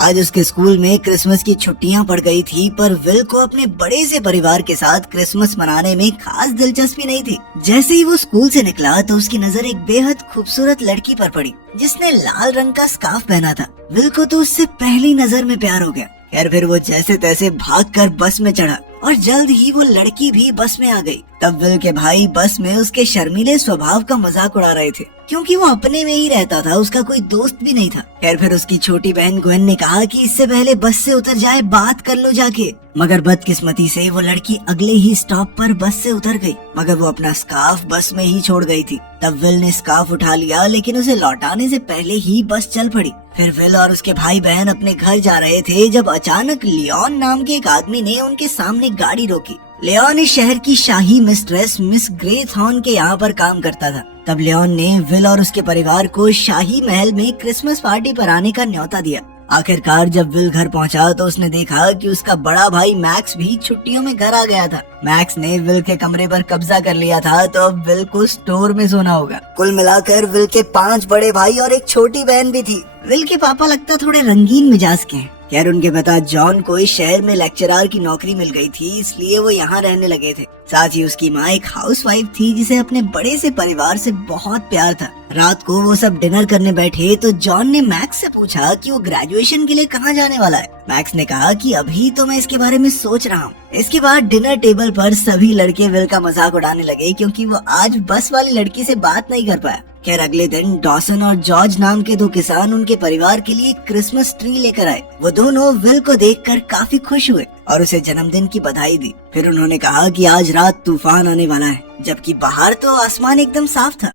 आज उसके स्कूल में क्रिसमस की छुट्टियां पड़ गई थी, पर विल को अपने बड़े से परिवार के साथ क्रिसमस मनाने में खास दिलचस्पी नहीं थी। जैसे ही वो स्कूल से निकला तो उसकी नजर एक बेहद खूबसूरत लड़की पर पड़ी जिसने लाल रंग का स्कार्फ पहना था। विल को तो उससे पहली नजर में प्यार हो गया। खैर फिर वो जैसे तैसे भागकर बस में चढ़ा और जल्द ही वो लड़की भी बस में आ गई। तब विल के भाई बस में उसके शर्मीले स्वभाव का मजाक उड़ा रहे थे क्योंकि वो अपने में ही रहता था, उसका कोई दोस्त भी नहीं था। खैर फिर उसकी छोटी बहन ग्वेन ने कहा कि इससे पहले बस से उतर जाए, बात कर लो जाके। मगर बदकिस्मती से वो लड़की अगले ही स्टॉप पर बस से उतर गई, मगर वो अपना स्कार्फ बस में ही छोड़ गई थी। तब विल ने स्कार्फ उठा लिया, लेकिन उसे लौटाने से पहले ही बस चल पड़ी। फिर विल और उसके भाई बहन अपने घर जा रहे थे जब अचानक लियोन नाम के एक आदमी ने उनके सामने गाड़ी रोकी। लियोन इस शहर की शाही मिस्ट्रेस मिस ग्रेथॉर्न के यहाँ पर काम करता था। तब लियोन ने विल और उसके परिवार को शाही महल में क्रिसमस पार्टी पर आने का न्योता दिया। आखिरकार जब विल घर पहुंचा तो उसने देखा कि उसका बड़ा भाई मैक्स भी छुट्टियों में घर आ गया था। मैक्स ने विल के कमरे पर कब्जा कर लिया था, तो अब विल को स्टोर में सोना होगा। कुल मिलाकर विल के 5 बड़े भाई और एक छोटी बहन भी थी। विल के पापा लगता थोड़े रंगीन मिजाज के हैं। खैर उनके पिता जॉन को इस शहर में लेक्चरर की नौकरी मिल गई थी, इसलिए वो यहाँ रहने लगे थे। साथ ही उसकी माँ एक हाउसवाइफ थी जिसे अपने बड़े से परिवार से बहुत प्यार था। रात को वो सब डिनर करने बैठे तो जॉन ने मैक्स से पूछा कि वो ग्रेजुएशन के लिए कहाँ जाने वाला है। मैक्स ने कहा कि अभी तो मैं इसके बारे में सोच रहा हूँ। इसके बाद डिनर टेबल पर सभी लड़के विल का मजाक उड़ाने लगे क्योंकि वो आज बस वाली लड़की से बात नहीं कर पाया। खैर अगले दिन डॉसन और जॉर्ज नाम के 2 किसान उनके परिवार के लिए क्रिसमस ट्री लेकर आए। वो दोनों विल को देखकर काफी खुश हुए और उसे जन्मदिन की बधाई दी। फिर उन्होंने कहा कि आज रात तूफान आने वाला है, जबकि बाहर तो आसमान एकदम साफ था।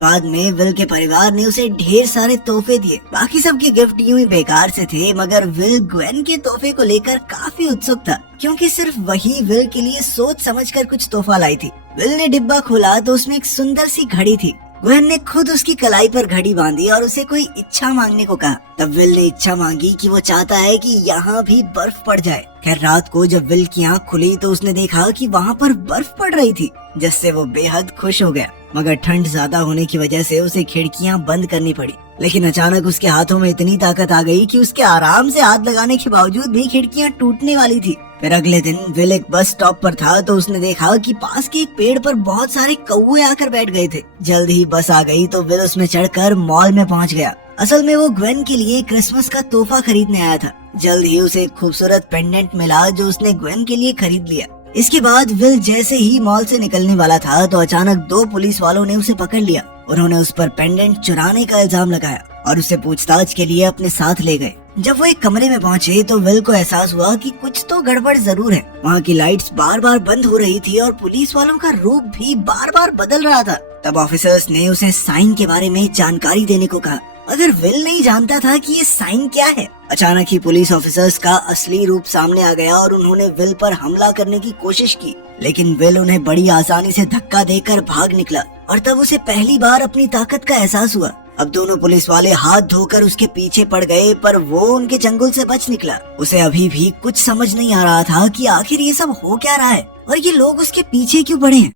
बाद में विल के परिवार ने उसे ढेर सारे तोहफे दिए। बाकी सबके गिफ्ट यूं ही बेकार से थे, मगर विल ग्वेन के तोहफे को लेकर काफी उत्सुक था क्योंकि सिर्फ वही विल के लिए सोच समझकर कुछ तोहफा लाई थी। विल ने डिब्बा खोला तो उसमें एक सुंदर सी घड़ी थी। ग्वेन ने खुद उसकी कलाई पर घड़ी बांधी और उसे कोई इच्छा मांगने को कहा। तब विल ने इच्छा मांगी कि वो चाहता है कि यहाँ भी बर्फ पड़ जाए। खैर रात को जब विल की आँख खुली तो उसने देखा कि वहाँ पर बर्फ पड़ रही थी, जिससे वो बेहद खुश हो गया। मगर ठंड ज्यादा होने की वजह से उसे खिड़कियाँ बंद करनी पड़ी। लेकिन अचानक उसके हाथों में इतनी ताकत आ गई कि उसके आराम से हाथ लगाने के बावजूद भी खिड़कियाँ टूटने वाली थी। फिर अगले दिन विल एक बस स्टॉप पर था तो उसने देखा कि पास के एक पेड़ पर बहुत सारे कौवे आकर बैठ गए थे। जल्द ही बस आ गई तो विल उसमें चढ़कर मॉल में पहुंच गया। असल में वो ग्वेन के लिए क्रिसमस का तोहफा खरीदने आया था। जल्द ही उसे एक खूबसूरत पेंडेंट मिला जो उसने ग्वेन के लिए खरीद लिया। इसके बाद विल जैसे ही मॉल से निकलने वाला था तो अचानक 2 पुलिस वालों ने उसे पकड़ लिया। उन्होंने उस पर पेंडेंट चुराने का इल्जाम लगाया और उसे पूछताछ के लिए अपने साथ ले गए। जब वो एक कमरे में पहुंचे तो विल को एहसास हुआ कि कुछ तो गड़बड़ जरूर है। वहाँ की लाइट्स बार बार बंद हो रही थी और पुलिस वालों का रूप भी बार बार बदल रहा था। तब ऑफिसर्स ने उसे साइन के बारे में जानकारी देने को कहा, मगर विल नहीं जानता था कि ये साइन क्या है। अचानक ही पुलिस ऑफिसर्स का असली रूप सामने आ गया और उन्होंने विल पर हमला करने की कोशिश की, लेकिन विल उन्हें बड़ी आसानी से धक्का देकर भाग निकला और तब उसे पहली बार अपनी ताकत का एहसास हुआ। अब दोनों पुलिस वाले हाथ धोकर उसके पीछे पड़ गए, पर वो उनके चंगुल से बच निकला। उसे अभी भी कुछ समझ नहीं आ रहा था कि आखिर ये सब हो क्या रहा है और ये लोग उसके पीछे क्यों पड़े हैं।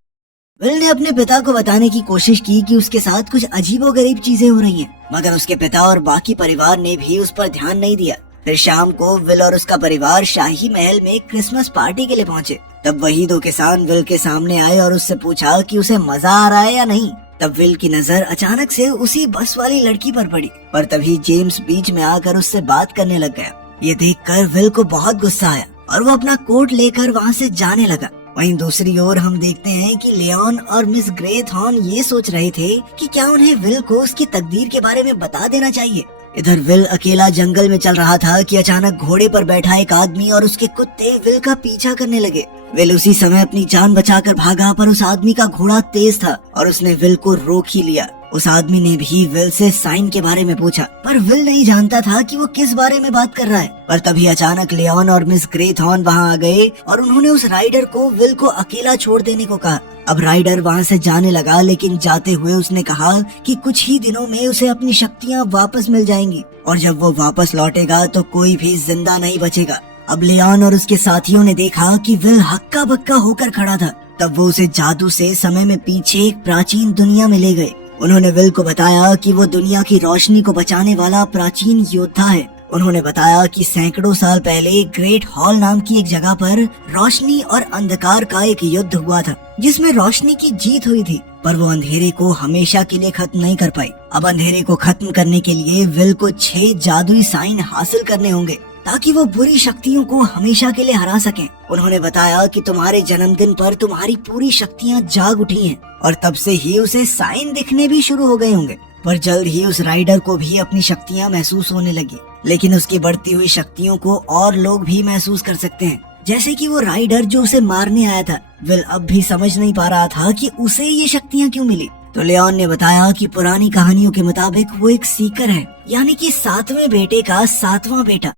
विल ने अपने पिता को बताने की कोशिश की कि उसके साथ कुछ अजीबोगरीब चीजें हो रही हैं, मगर उसके पिता और बाकी परिवार ने भी उस पर ध्यान नहीं दिया। फिर शाम को विल और उसका परिवार शाही महल में क्रिसमस पार्टी के लिए पहुंचे। तब वही 2 किसान विल के सामने आए और उससे पूछा कि उसे मजा आ रहा है या नहीं। तब विल की नजर अचानक से उसी बस वाली लड़की पर पड़ी, पर तभी जेम्स बीच में आकर उससे बात करने लग गया। ये देखकर विल को बहुत गुस्सा आया और वो अपना कोट लेकर वहाँ से जाने लगा। वहीं दूसरी ओर हम देखते हैं कि लियोन और मिस ग्रेथॉर्न ये सोच रहे थे कि क्या उन्हें विल को उसकी तकदीर के बारे में बता देना चाहिए। इधर विल अकेला जंगल में चल रहा था कि अचानक घोड़े पर बैठा एक आदमी और उसके कुत्ते विल का पीछा करने लगे। विल उसी समय अपनी जान बचाकर भागा, पर उस आदमी का घोड़ा तेज था और उसने विल को रोक ही लिया। उस आदमी ने भी विल से साइन के बारे में पूछा, पर विल नहीं जानता था कि वो किस बारे में बात कर रहा है। पर तभी अचानक लियोन और मिस ग्रेथॉर्न वहाँ आ गए और उन्होंने उस राइडर को विल को अकेला छोड़ देने को कहा। अब राइडर वहाँ से जाने लगा, लेकिन जाते हुए उसने कहा कि कुछ ही दिनों में उसे अपनी शक्तियाँ वापस मिल जाएंगी और जब वो वापस लौटेगा तो कोई भी जिंदा नहीं बचेगा। अब लियोन और उसके साथियों ने देखा कि विल हक्का बक्का होकर खड़ा था। तब वो उसे जादू से समय में पीछे एक प्राचीन दुनिया में ले गए। उन्होंने विल को बताया कि वो दुनिया की रोशनी को बचाने वाला प्राचीन योद्धा है। उन्होंने बताया कि सैकड़ों साल पहले ग्रेट हॉल नाम की एक जगह पर रोशनी और अंधकार का एक युद्ध हुआ था, जिसमें रोशनी की जीत हुई थी, पर वो अंधेरे को हमेशा के लिए खत्म नहीं कर पाई। अब अंधेरे को खत्म करने के लिए विल को 6 जादुई साइन हासिल करने होंगे ताकि वो बुरी शक्तियों को हमेशा के लिए हरा सकें। उन्होंने बताया कि तुम्हारे जन्मदिन पर तुम्हारी पूरी शक्तियाँ जाग उठी हैं और तब से ही उसे साइन दिखने भी शुरू हो गए होंगे। पर जल्द ही उस राइडर को भी अपनी शक्तियाँ महसूस होने लगी, लेकिन उसकी बढ़ती हुई शक्तियों को और लोग भी महसूस कर सकते हैं, जैसे कि वो राइडर जो उसे मारने आया था। विल अब भी समझ नहीं पा रहा था कि उसे ये शक्तियाँ क्यों मिली। तो लियोन ने बताया कि पुरानी कहानियों के मुताबिक वो एक सीकर है, यानी कि 7वें बेटे का 7वां बेटा।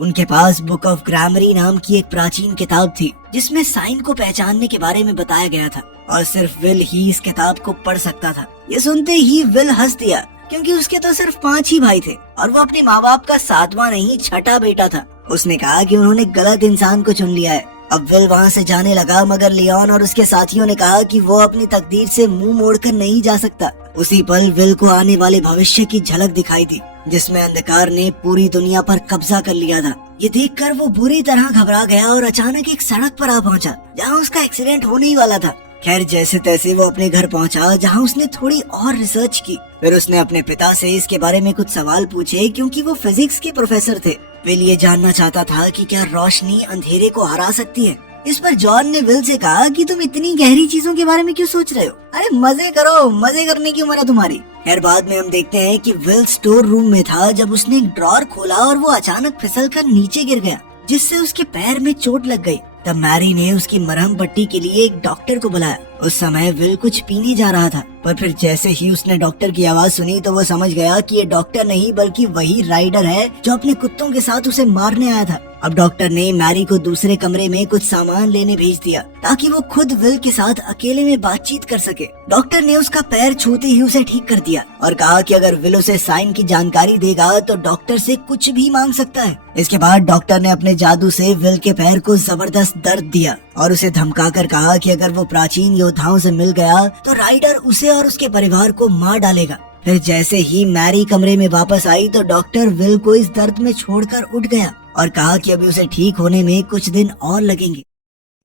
उनके पास बुक ऑफ ग्रामरी नाम की एक प्राचीन किताब थी, जिसमें साइन को पहचानने के बारे में बताया गया था, और सिर्फ विल ही इस किताब को पढ़ सकता था। ये सुनते ही विल हंस दिया, क्योंकि उसके तो सिर्फ 5 ही भाई थे और वो अपने माँ बाप का 7वां नहीं 6ठा बेटा था। उसने कहा कि उन्होंने गलत इंसान को चुन लिया है। अब विल वहाँ से जाने लगा, मगर लियोन और उसके साथियों ने कहा कि वो अपनी तकदीर से मुंह मोड़कर नहीं जा सकता। उसी पल विल को आने वाले भविष्य की झलक दिखाई दी, जिसमें अंधकार ने पूरी दुनिया पर कब्जा कर लिया था। ये देखकर वो बुरी तरह घबरा गया और अचानक एक सड़क पर आ पहुंचा, जहां उसका एक्सीडेंट होने ही वाला था। खैर, जैसे तैसे वो अपने घर पहुंचा, जहां उसने थोड़ी और रिसर्च की। फिर उसने अपने पिता से इसके बारे में कुछ सवाल पूछे, क्योंकि वो फिजिक्स के प्रोफेसर थे। विल ये जानना चाहता था कि क्या रोशनी अंधेरे को हरा सकती है। इस पर जॉन ने विल से कहा कि तुम इतनी गहरी चीजों के बारे में क्यों सोच रहे हो? अरे मजे करो, मजे करने की उम्र है तुम्हारी। खैर, बाद में हम देखते हैं कि विल स्टोर रूम में था जब उसने एक ड्रॉर खोला और वो अचानक फिसलकर नीचे गिर गया, जिससे उसके पैर में चोट लग गई। तब मैरी ने उसकी मरहम पट्टी के लिए एक डॉक्टर को बुलाया। उस समय विल कुछ पीने जा रहा था, पर फिर जैसे ही उसने डॉक्टर की आवाज सुनी तो वो समझ गया कि ये डॉक्टर नहीं बल्कि वही राइडर है जो अपने कुत्तों के साथ उसे मारने आया था। अब डॉक्टर ने मैरी को दूसरे कमरे में कुछ सामान लेने भेज दिया ताकि वो खुद विल के साथ अकेले में बातचीत कर सके। डॉक्टर ने उसका पैर छूते ही उसे ठीक कर दिया और कहा कि अगर विल उसे साइन की जानकारी देगा तो डॉक्टर से कुछ भी मांग सकता है। इसके बाद डॉक्टर ने अपने जादू से विल के पैर को जबरदस्त दर्द दिया और उसे धमकाकर कहा कि अगर वो प्राचीन योद्धाओं से मिल गया तो राइडर उसे और उसके परिवार को मार डालेगा। फिर जैसे ही मैरी कमरे में वापस आई तो डॉक्टर विल को इस दर्द में छोड़कर उठ गया और कहा कि अभी उसे ठीक होने में कुछ दिन और लगेंगे।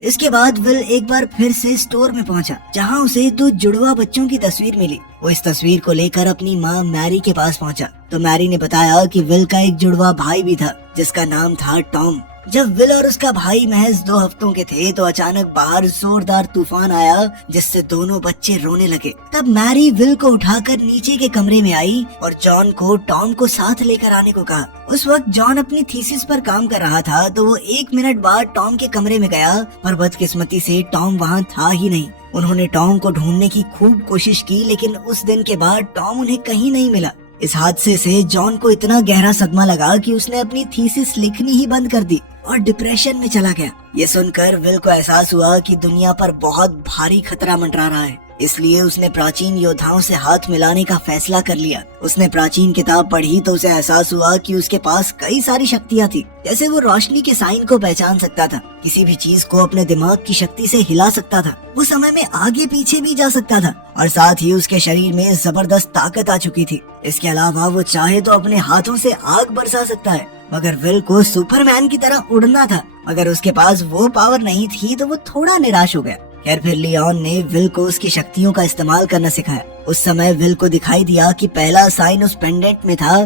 इसके बाद विल एक बार फिर से स्टोर में पहुंचा, जहां उसे 2 जुड़वा बच्चों की तस्वीर मिली। वो इस तस्वीर को लेकर अपनी माँ मैरी के पास पहुंचा तो मैरी ने बताया कि विल का एक जुड़वा भाई भी था, जिसका नाम था टॉम। जब विल और उसका भाई महज 2 हफ्तों के थे तो अचानक बाहर जोरदार तूफान आया, जिससे दोनों बच्चे रोने लगे। तब मैरी विल को उठाकर नीचे के कमरे में आई और जॉन को टॉम को साथ लेकर आने को कहा। उस वक्त जॉन अपनी थीसिस पर काम कर रहा था, तो वो 1 मिनट बाद टॉम के कमरे में गया, पर बदकिस्मती से टॉम वहाँ था ही नहीं। उन्होंने टॉम को ढूंढने की खूब कोशिश की, लेकिन उस दिन के बाद टॉम उन्हें कहीं नहीं मिला। इस हादसे से जॉन को इतना गहरा सदमा लगा कि उसने अपनी थीसिस लिखनी ही बंद कर दी और डिप्रेशन में चला गया। ये सुनकर विल को एहसास हुआ कि दुनिया पर बहुत भारी खतरा मंडरा रहा है, इसलिए उसने प्राचीन योद्धाओं से हाथ मिलाने का फैसला कर लिया। उसने प्राचीन किताब पढ़ी तो उसे एहसास हुआ कि उसके पास कई सारी शक्तियाँ थी, जैसे वो रोशनी के साइन को पहचान सकता था, किसी भी चीज को अपने दिमाग की शक्ति से हिला सकता था, वो समय में आगे पीछे भी जा सकता था और साथ ही उसके शरीर में जबरदस्त ताकत आ चुकी थी। इसके अलावा वो चाहे तो अपने हाथों से आग बरसा सकता है। मगर विल को सुपरमैन की तरह उड़ना था, मगर उसके पास वो पावर नहीं थी तो वो थोड़ा निराश हो गया। खैर, फिर लियोन ने विल को उसकी शक्तियों का इस्तेमाल करना सिखाया। उस समय विल को दिखाई दिया कि पहला साइन उस पेंडेंट में था